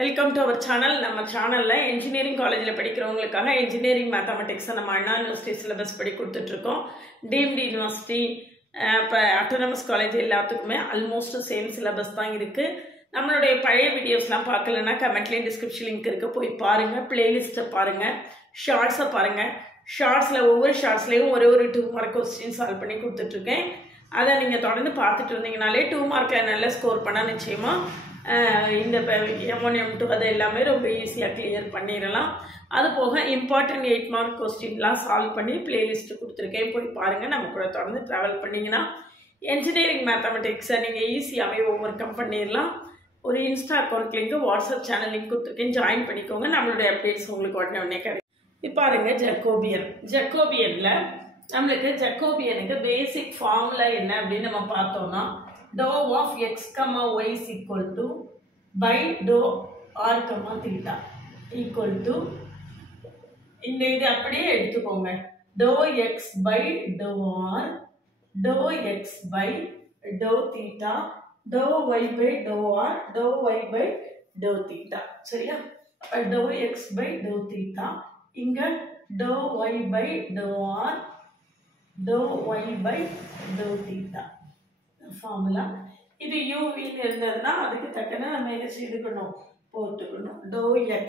Welcome to our channel. நம்ம சேனல்ல engineering காலேஜ்ல படிக்கிறவங்களுக்காக இன்ஜினியரிங் மேத்தமெட்டிக்ஸ் நம்ம அண்ணா யூனிவர்சிட்டி சிலபஸ் படி கொடுத்துட்டு இருக்கோம். டீம்டு யூனிவர்சிட்டி அட்டானமஸ் காலேஜ் எல்லாத்துக்குமே ஆல்மோஸ்ட் சேம் சிலபஸ் தான் இருக்கு. நம்மளுடைய பழைய வீடியோஸ்லாம் பார்க்கலன்னா கமெண்ட்லயும் டிஸ்கிரிப்ஷன் லிங்க் இருக்கு, போய் பாருங்க. பிளேலிஸ்ட்டை பாருங்க, ஷார்ட்ஸை பாருங்க. ஷார்ட்ஸில் ஒவ்வொரு ஷார்ட்ஸ்லேயும் ஒரு 2 மார்க் கொஸ்டின் சால்வ் பண்ணி கொடுத்துட்ருக்கேன். அதை நீங்கள் தொடர்ந்து பார்த்துட்டு இருந்தீங்கனாலே 2 மார்க்கில் நல்லா ஸ்கோர் பண்ணால் நிச்சயமாக இந்த M1 M2 அது எல்லாமே ரொம்ப ஈஸியாக கிளியர் பண்ணிடலாம். அது போக இம்பார்ட்டன்ட் 8 மார்க் கொஸ்டின்லாம் சால்வ் பண்ணி பிளேலிஸ்ட்டு கொடுத்துருக்கேன், போய் பாருங்கள். நம்ம கூட தொடர்ந்து ட்ராவல் பண்ணிங்கன்னா என்ஜினியரிங் மேத்தமெட்டிக்ஸை நீங்கள் ஈஸியாகவே ஓவர் கம் பண்ணிடலாம். ஒரு Insta account link, WhatsApp channel link கொடுத்துருக்கேன், ஜாயின் பண்ணிக்கோங்க. நம்மளுடைய அப்டேட்ஸ் உங்களுக்கு உடனே கிடைக்கும். இப்போ பாருங்க, ஜக்கோபியனில் நம்மளுக்கு ஜக்கோபியனுக்கு பேசிக் ஃபார்முலா என்ன அப்படின்னு நம்ம பார்த்தோம்னா, dou of x, y is equal to by dou r, theta equal to இந்த இது அப்படியே எடுத்துக்கோங்க. dou x by dou r, dou x by dou theta, dou y by dou r, dou y by dou theta. சரியா? அப்ப dou x by dou theta, இங்க dou y by dou r, dou y by dou theta formula. இது uv இருந்ததுன்னா அதுக்கு தக்கன நம்ம என்ன செய்துக்கணும், போட்டுக்கணும். dou x,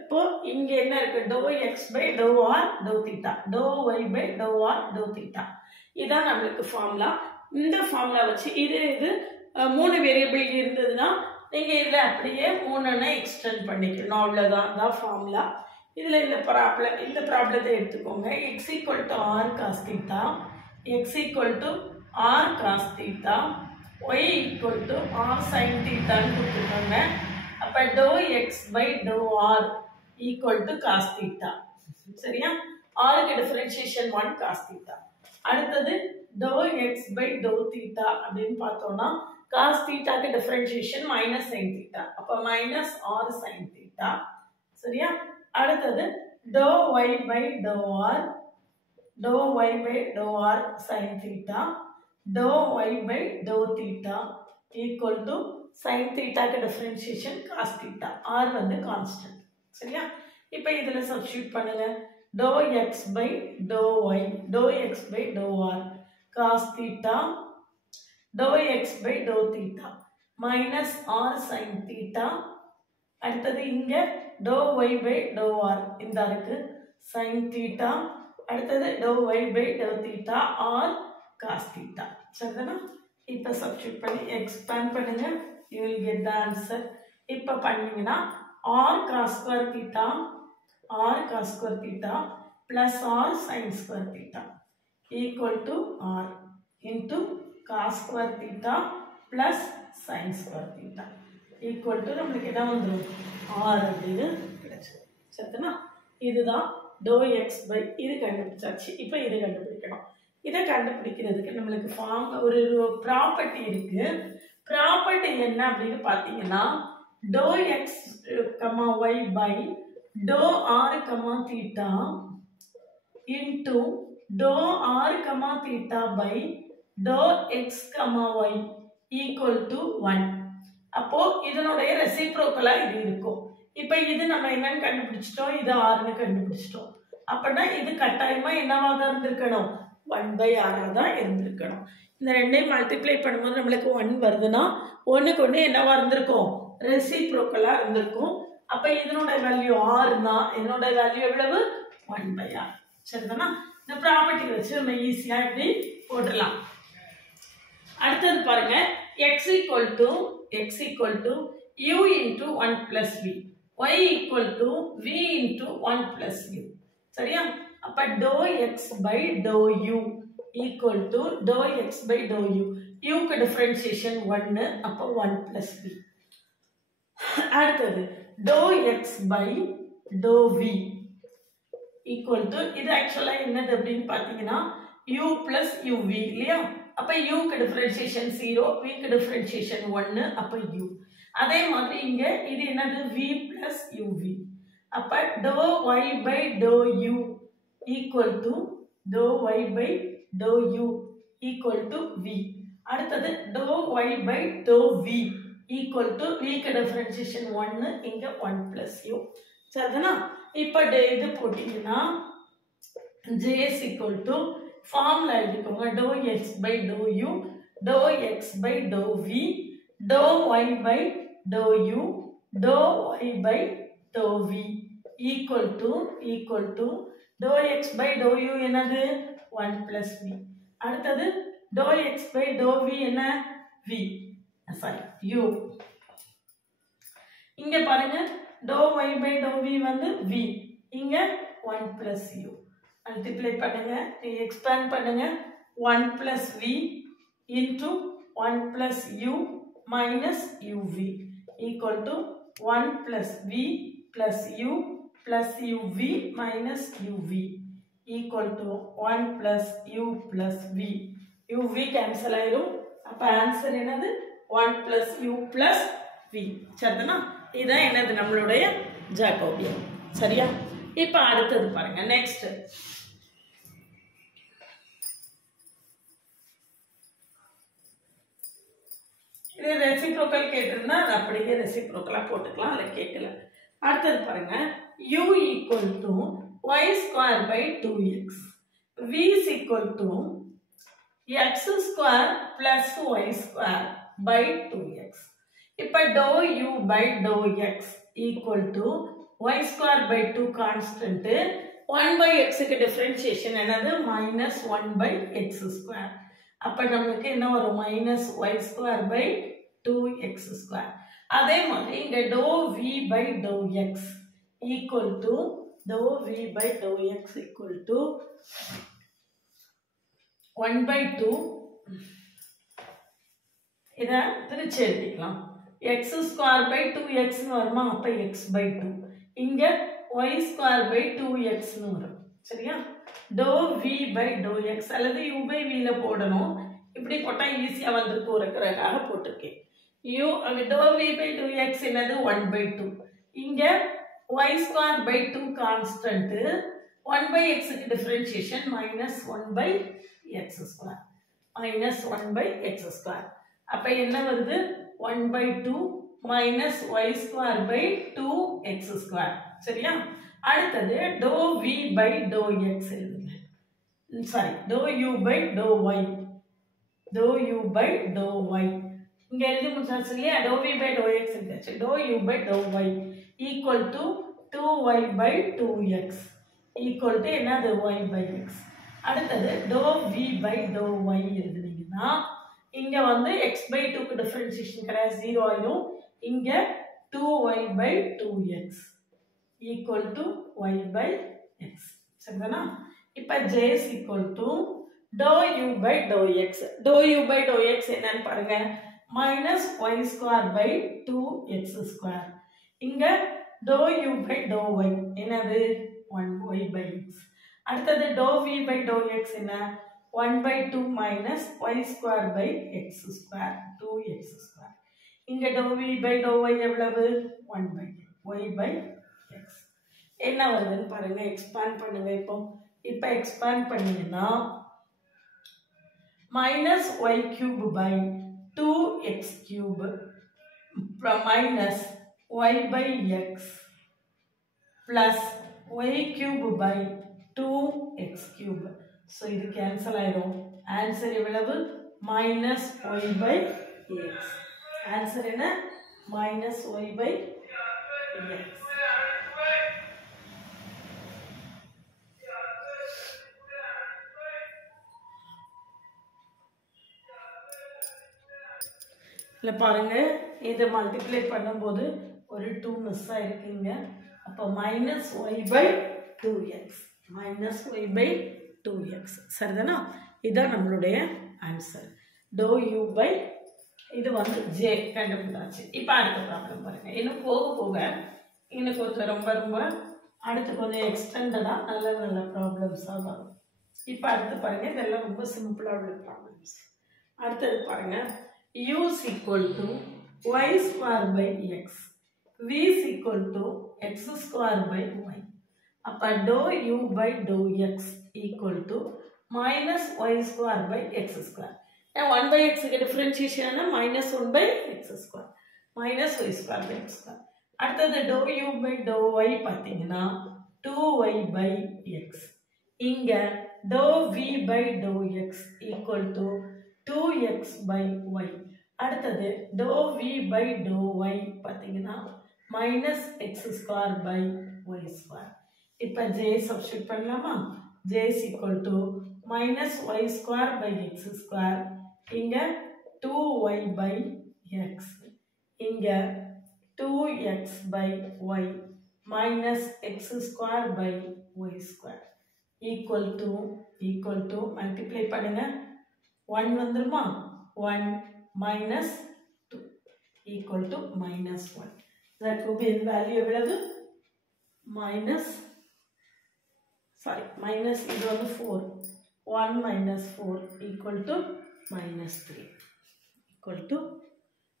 இப்போ இங்க என்ன இருக்கு, dou x by dou r dou theta, dou y by dou r dou theta. இதான் நம்மளுக்கு ஃபார்முலா. இந்த ஃபார்முலா வச்சு இது 3 வேரியபிள் இருந்ததுன்னா நீங்க இதுல அப்படியே 3 எக்ஸ்டெண்ட் பண்ணிக்கணும். அவ்வளவுதான் ஃபார்முலா. இதுல இந்த ப்ராப்ளத்தை எடுத்துக்கோங்க. x equal to r cos theta, x equal to r cos theta, y equal to r sin theta கொடுத்துக்கோங்க. அப்ப dou x by dou r equal to cos theta. சரியா? r க்கு டிஃபரன்ஷியேஷன் 1 cos theta. அடுத்தது dou x by dou theta அப்படின்னு பார்த்தோம்னா cos theta க்கு differentiation minus sin theta. அப்ப minus r sin theta. சரியா? அடுத்தது dou y by dou r, dou y by dou r sin theta, dou y by dou theta equal to sin theta க்கு differentiation cos theta. r வந்து constant. சரியா? இப்போ இதுல substitute பண்ணுங்க. dou x by dou y, dou x by dou r cos theta, dou x by dou theta minus r sin theta. அடுத்தது இங்க dou y by dou r இந்த இருக்கு sin theta. அடுத்தது dou y by dou theta r cos theta. சரிதானா? இப்போ substitute பண்ணி expand பண்ணுங்க, you will get the answer. இப்போ பண்ணீங்கன்னா r cos square theta, r cos square theta plus r sin square theta equal to r into cos square theta plus sin square theta equal to நம்மளுக்கு என்ன வந்துரும், r அப்படின்னு கிடைச்சு. சரிதானா? இதுதான் dou x by இது கண்டுபிடிச்சாச்சு. இப்போ இது கண்டுபிடிக்கணும். இதை கண்டுபிடிக்கிறதுக்கு நம்மளுக்கு ஒரு ப்ராப்பர்ட்டி இருக்கு. ப்ராப்பர்ட்டி என்ன அப்படின்னு பார்த்தீங்கன்னா, dou x, y by dou r, theta into dou r, theta by dou x, y equal to 1. அப்போ இதனுடைய ரெசிப்ரோக்கலா இது இருக்கும். இப்போ இது நம்ம என்னன்னு கண்டுபிடிச்சிட்டோம், இது r கண்டுபிடிச்சிட்டோம். அப்படின்னா இது கட்டாயமா என்னவாக இருந்திருக்கணும், 1/r தான் இருந்திருக்கணும். இந்த ரெண்டையும் மல்டிப்ளை பண்ணும்போது நம்மளுக்கு 1 வருதுன்னா 1க்கு 1 என்னவா இருந்திருக்கும், ரெசிப்ரோக்கலா இருந்திருக்கும். அப்ப இதனோட வேல்யூ r தான், இதனோட வேல்யூ எவ்வளவு, 1/r. சரிதானா? இந்த ப்ராப்பர்ட்டி வச்சு நம்ம ஈஸியா இப்படி போட்டுடலாம். அடுத்தது பாருங்க, x equal to u into 1 plus v, y equal to v into 1 plus u. சரியா? அப்ப dou x by dou u equal to dou x by dou u. u க்கு டிஃபரன்ஷியேஷன் 1, அப்ப 1 plus v. அடுத்தது dou x by dou v equal to இது ஆக்சுவலா என்னது அப்படின்னு பாத்தீங்கன்னா u plus uv இல்லையா? அப்ப u க்கு டிஃபரன்ஷியேஷன் 0, v க்கு டிஃபரன்ஷியேஷன் 1, அப்ப u. அதே மாதிரி இங்க இது என்னது, v plus uv. அப்ப dou y by dou u equal to dou y by dou u equal to v. அடுத்தது dou y by dou v equal to v க்கு differentiation 1 இங்க 1 plus u சரிதானா இப்போ இது போட்டீங்கன்னா j is equal to formula எழுதிக்கோங்க dou x by dou u dou x by dou v dou y by dou u dou y by dou v equal to dou x by dou u என்னது 1 plus v அடுத்தது dou x by dou v என்ன v sorry u இங்க பாருங்க dou y by dou v வந்து v இங்க 1 plus u multiply பண்ணுங்க expand பண்ணுங்க 1 plus v into 1 plus u minus uv equal to 1 plus v plus u plus uv minus uv equal to 1 plus u plus v uv cancel ஆயிரும் அப்ப answer என்னது 1 plus u plus v சரிதானா இதான் என்னது நம்மளுடைய Jacobian சரியா இப்போ அடுத்தது பாருங்க நெக்ஸ்ட் இது ரெசிப்ரோக்கல் கேட்டிருந்தா அது அப்படியே ரெசிப்ரோக்கலா போட்டுக்கலாம் அதை கேட்கல அடுத்தது பாருங்க u equal to y square by 2x v is equal to x square plus y square by 2x இப்போ dou u by dou x equal to y square by 2 constant 1 by x க்கு differentiation என்னது minus 1 by x square அப்ப நமக்கு என்ன வரும் minus y square by 2x square அதே மாதிரி இங்க dou v by dou x equal to dou v by dou x equal to 1 by 2 இத திருச்சி எழுதிக்கலாம் x square by 2x னு வருமா அப்ப x by 2 இங்க y square by 2x னு வரும் சரியா dou v by dou x அல்லது u by v ல போடணும் இப்படி போட்டா ஈஸியா வந்துருக்குறதுக்காக போட்டுருக்கேன் u dou v by dou x என்னது 1 by 2 இங்க y square by 2 constant 1 by x க்கு differentiation minus 1 by x square minus 1 by x square அப்ப என்ன வருது 1 by 2 minus y square by 2x square சரியா அடுத்தது dou v by dou x எழுதுங்க sorry dou u by dou y dou u by dou y இங்க எழுதி முடிச்சாச்சு இல்லையா dou v by dou x இருந்துச்சு dou u by dou y equal to 2y by 2x equal to என்னது y by x அடுத்தது dou v by dou y எழுதுனீங்கன்னா இங்க வந்து x by 2 க்கு differentiation கிடையாது 0 ஆயிடும் இங்க 2y by 2x equal to y by x சரிதானா இப்ப j is equal to dou u by dou x dou u by dou x என்னன்னு பாருங்க minus y square by 2x square இங்க dou u by dou y என்னது 1y by x அடுத்தது dou v by dou x என்ன 1 by 2 minus y square by x square 2x square இங்க dou v by dou y எவ்வளவு 1 by y by x என்ன வருதுன்னு பாருங்க expand பண்ணுங்க இப்போ எக்ஸ்பாண்ட் பண்ணீங்கன்னா minus y cube by 2x cube minus y by x plus y cube by 2x cube so இது cancel ஆயிடும் ஆன்சர் எவ்வளவு minus y by x answer என்ன minus y by x இல்ல பாருங்க இத மல்டிப்ளை பண்ணும்போது ஒரு 2 மிஸ் ஆயிருக்குங்க அப்ப -y by 2x -y/2x சரிதானா இதான் நம்மளுடைய ஆன்சர் dou u by இது வந்து j கண்டுபிடிச்சாச்சு இப்போ அடுத்த ப்ராப்ளம் பாருங்க இன்னும் போக போக இன்னும் கொஞ்சம் ரொம்ப அடுத்து கொஞ்சம் எக்ஸ்டெண்டடா நல்ல ப்ராப்ளம்ஸா வரும் இப்போ அடுத்து பாருங்க இதெல்லாம் ரொம்ப சிம்பிளா உள்ள ப்ராப்ளம்ஸ் அடுத்து பாருங்க u is equal to y square by x v is equal to x square by y அப்ப dou u by dou x equal to minus y square by x square 1 by x க்கு differentiation என்ன minus 1 by x square minus y square by x square. அடுத்தது dou u by dou y பார்த்தீங்கன்னா 2y by x. இங்க dou v by dou x equal to 2x by y. அடுத்தது dou v by dou y பார்த்தீங்கன்னா minus x square by y square. இப்போ j substitute பண்ணலாமா? j is equal to minus y square by x square. இங்க 2y by x. இங்க 2x by y minus x square by y square equal to multiply பண்ணுங்க 1 வந்துருமா 1 minus 2 equal to minus 1. Jacobian value எவ்வளவு minus இது வந்து 4 1 minus 4 equal to minus 3 equal to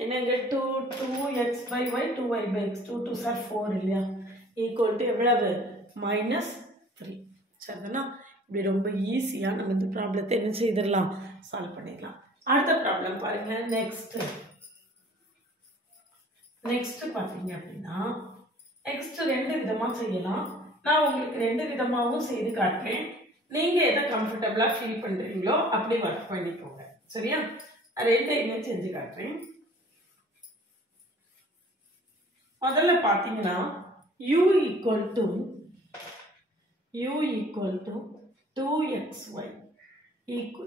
என்னங்க 2x by y 2y by x 2 2s are 4 இல்லையா equal to எவ்வளவு minus 3. சரிதானா? இப்படி ரொம்ப ஈஸியா நம்ம இந்த ப்ராப்ளத்தை என்ன செய்திரலாம் சால்வ் பண்ணிடலாம். அடுத்த ப்ராப்ளம் பாருங்க. நெக்ஸ்ட் பாத்தீங்க அப்படின்னா நெக்ஸ்ட் ரெண்டு விதமா செய்யலாம். நான் உங்களுக்கு ரெண்டு விதமாவும் செய்து காட்டுறேன். நீங்க எதை கம்ஃபர்டபிளா ஃபீல் பண்றீங்களோ அப்படி ஒர்க் பண்ணிக்கோங்க. சரியா? ரெண்டையுமே செஞ்சு காட்டுறேன். முதல்ல பாத்தீங்கன்னா u equal to 2xy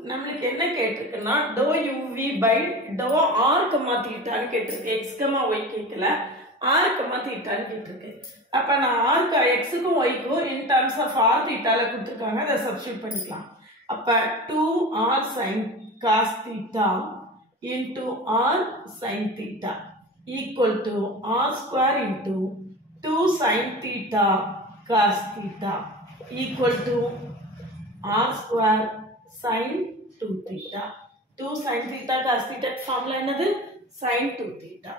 நம்மளுக்கு என்ன கேட்டிருக்குன்னா dou uv by dou r θன்னு கேட்டிருக்கு. x y கேட்கல, r θன்னு கேட்டிருக்கு. அப்ப நான் r xக்கும் yக்கும் in terms of r θல கொடுத்திருக்காங்க. அதை சப்ஸ்டிட்யூட் பண்ணிக்கலாம். அப்ப 2r sin cos theta into r sin theta equal to r square into 2 sin theta cos theta equal to r square sin 2 theta. 2 sin theta cos theta formula என்னது sin 2 theta.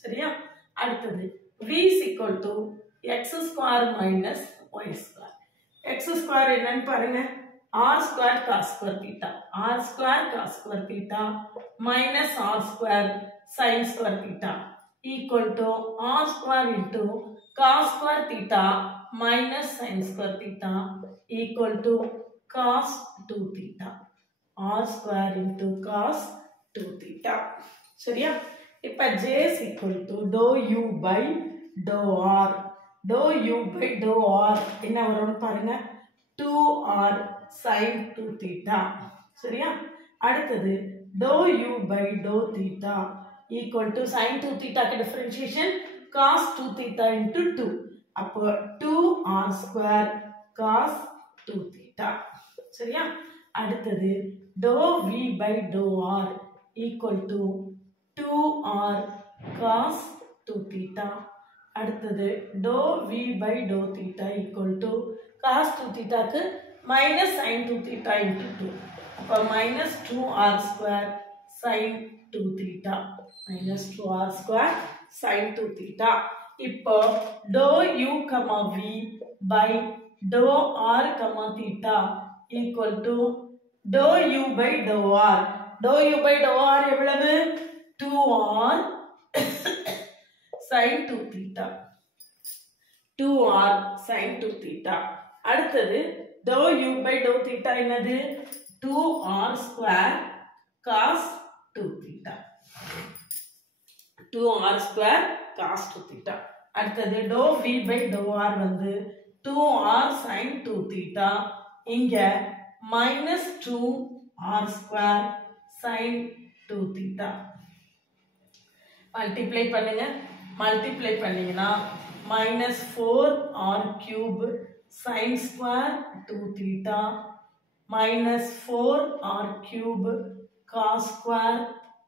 சரியா? அடுத்தது v is equal to x square minus y square. x square என்னன்னு பாருங்க r square cos square theta. r square cos square theta minus r square sin square theta equal to r square into cos square theta minus sin square theta equal to cos 2 theta. r square into cos 2 theta. சரியா? இப்ப j is equal to dou u by dou r. dou u by dou r என்ன வரும்னு பாருங்க 2r sin 2 theta. சரியா? அடுத்தது dou u by dou theta equal to sin 2 theta का differentiation cos 2 theta into 2. அப்போ 2r square cos 2 theta. சரியா? அடுத்தது dou v by dou r equal to 2r cos 2 theta. அடுத்தது dou v by dou theta equal to cos 2 theta க்கு minus sin 2 theta into 2. அப்போ minus 2r square sin 2 theta. minus 2r square sin 2 theta. இப்போ dou u, v by dou r, theta equal to dou u by dou r. dou u by dou r எவ்வளவு 2r sin 2 theta. 2r sin 2 theta. அடுத்தது dou u by dou theta என்னது 2r square cos 2 theta. 2r square cos 2 theta. அடுத்தது dou v by dou r வந்து 2r sin 2 theta. இங்க minus 2r square sin 2 theta. multiply பண்ணீங்கன்னா minus 4r cube sin square 2 theta minus 4r cube cos square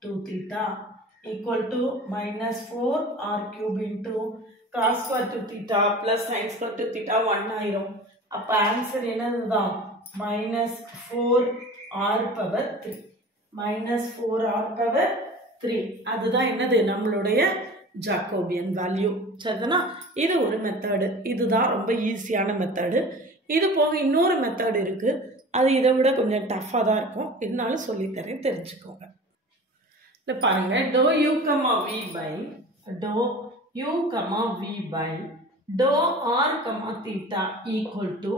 2 theta equal to minus 4r cube into cos square 2 theta plus sin square 2 theta 1 ஆயிரும். அப்ப answer என்னதுதான் minus 4r power 3. minus 4r power 3. அதுதான் என்னது நம்மளுடைய Jacobian value. சரிதானா? இது ஒரு method. இதுதான் ரொம்ப ஈஸியான மெத்தடு. இது போக இன்னொரு மெத்தட் இருக்கு. அது இதை விட கொஞ்சம் டஃப்பாக தான் இருக்கும். இருந்தாலும் சொல்லித்தரேன், தெரிஞ்சுக்கோங்க. இல்லை பாருங்க dou u, v by dou u comma v by dou r comma theta equal to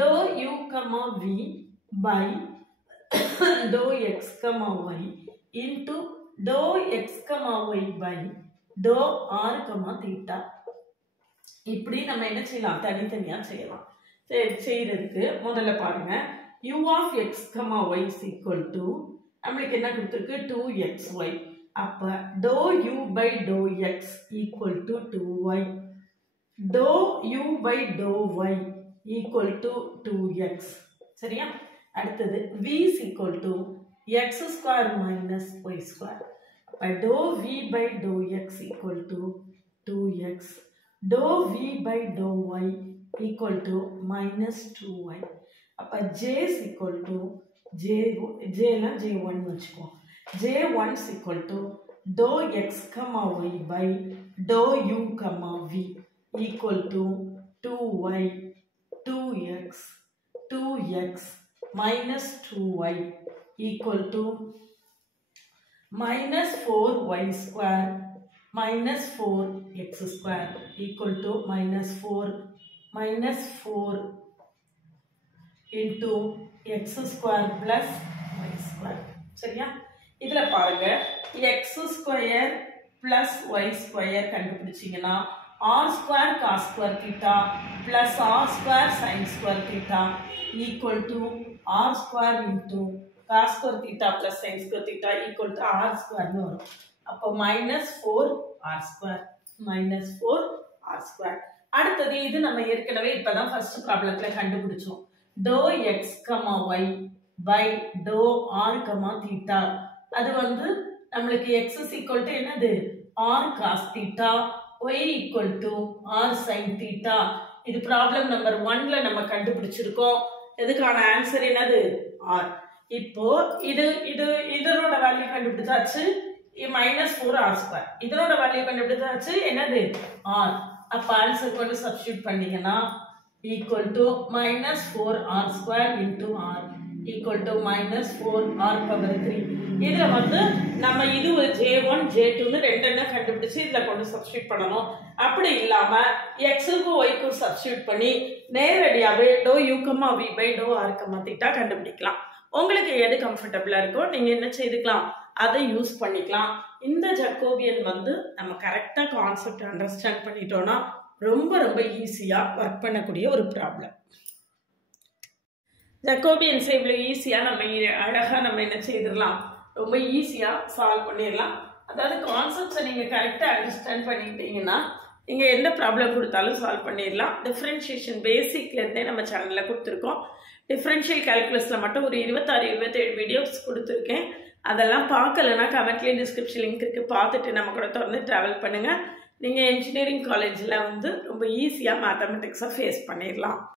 dou u comma v by dou x comma y into dou x comma y by dou r comma theta. இப்படி நம்ம என்ன செய்யலாம், தனித்தனியா செய்யலாம். செய்யறதுக்கு முதல்ல பாருங்க, u of x comma y is equal to நம்மளுக்கு என்ன கொடுத்திருக்கு 2xy. அப்ப dou u by dou x equal to 2y, dou u by dou y equal to 2x. சரியா? அடுத்தது v is equal to x square minus y square. அப்ப dou v by dou x equal to 2x, dou v by dou y equal to minus 2y. அப்ப j is equal to j னா j1 வச்சுக்கோ. j1 is equal to dou x comma y by dou u comma v equal to 2y, 2x, 2x minus 2y equal to minus 4y square minus 4x square equal to minus 4 into x square plus y square. சரியா? இதுல பாருங்க, x square plus y square கண்டுபிடிச்சீங்கன்னா r square cos square theta plus r square sin square theta equal to r square into cos square theta plus sin square theta equal to r square னு வரும். அப்போ minus 4r square, minus 4r square. அடுத்தது இது நம்ம ஏற்கனவே இப்பதான் first ப்ராப்ளத்துல கண்டுபிடிச்சோம். dou x comma y by dou r comma theta. அது வந்து நம்மளுக்கு x is equal to என்னது r cos theta, y equal to r sin theta. இது ப்ராப்ளம் நம்பர் 1ல நம்ம கண்டுபிடிச்சிருக்கோம். இதுக்கான ஆன்சர் என்னது r. இப்போ இதனோட வேல்யூ கண்டுபிடிச்சாச்சு minus 4r square. இதனோட வேல்யூ கண்டுபிடிச்சாச்சு என்னது r. அப்ப ஆன்சர் கொண்டு சப்ஸ்டிட்யூட் பண்ணீங்கன்னா equal to minus 4r square into r equal to minus 4r power 3. இதுல வந்து நம்ம இது ஒரு j1 j2 னு ரெண்டெண்ண கண்டுபிடிச்சு இதுல கொண்டு சப்ஸ்டிட்யூட் பண்ணனும். அப்படி இல்லாம x க்கு y க்கு சப்ஸ்டிட்யூட் பண்ணி நேரடியாவே dou u v by dou r theta கண்டுபிடிக்கலாம். உங்களுக்கு எது கம்ஃபர்ட்டபிளா இருக்கோ நீங்க என்ன செய்துக்கலாம், அதை யூஸ் பண்ணிக்கலாம். இந்த ஜக்கோபியன் வந்து நம்ம கரெக்டா கான்செப்ட் அண்டர்ஸ்டாண்ட் பண்ணிட்டோம்னா ரொம்ப ரொம்ப ஈஸியா வர்க் பண்ணக்கூடிய ஒரு ப்ராப்ளம். ஜக்கோபியன்ஸை இவ்வளோ ஈஸியா நம்ம அழகா நம்ம என்ன செய்திடலாம், ரொம்ப ஈஸியா சால்வ் பண்ணிடலாம். அதாவது கான்செப்ட்ஸை நீங்க கரெக்டா அண்டர்ஸ்டாண்ட் பண்ணிக்கிட்டீங்கன்னா நீங்க எந்த ப்ராப்ளம் கொடுத்தாலும் சால்வ் பண்ணிடலாம். டிஃபரன்ஷியேஷன் பேசிக்ல இருந்தே நம்ம சேனல்ல கொடுத்துருக்கோம். டிஃபரன்ஷியல் கால்குலஸ்ல மட்டும் ஒரு 26-27 வீடியோஸ் கொடுத்துருக்கேன். அதெல்லாம் பார்க்கலன்னா கமெண்ட்லேயும் டிஸ்கிரிப்ஷன் லிங்க் இருக்கு, பார்த்துட்டு நம்ம கூட தொடர்ந்து ட்ராவல் பண்ணுங்க. நீங்கள் இன்ஜினியரிங் காலேஜில் வந்து ரொம்ப ஈஸியாக மேத்தமெட்டிக்ஸை ஃபேஸ் பண்ணிடலாம்.